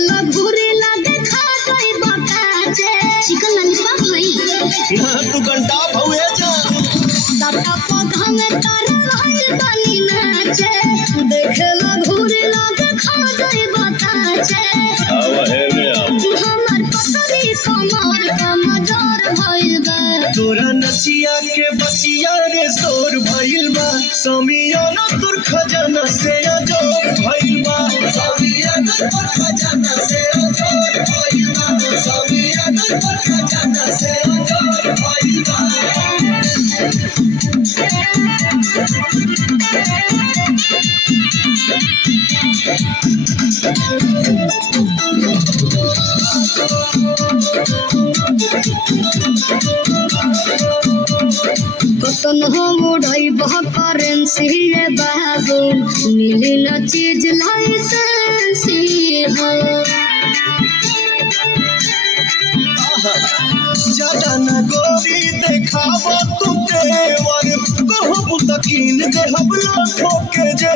देखेला घूरे लागे खा गई बताजे चिकन लॉलीपॉप होई ना तू घंटा भौए जा दाता पौधा में तारे लाल बनी नाचे देखेला घूरे लागे खा गई बताजे आवा है रे हमर पतरी कमर कमजोर भइल बा तोरा नचिया के बचिया रे सोर भइल बा समियाना तोर खजाना से अजोर भइल बा समियाना तोर खजाना से अजोर भइल बा समियाना तोर खजाना से अजोर भइल बा कतन हो मुड़ई बह करेंसी ये बाबू मिली न चीज लाइसेंसी हो ज्यादा न गोरी देखावा तू तेवर कहब तकीन देहब लाखों के जे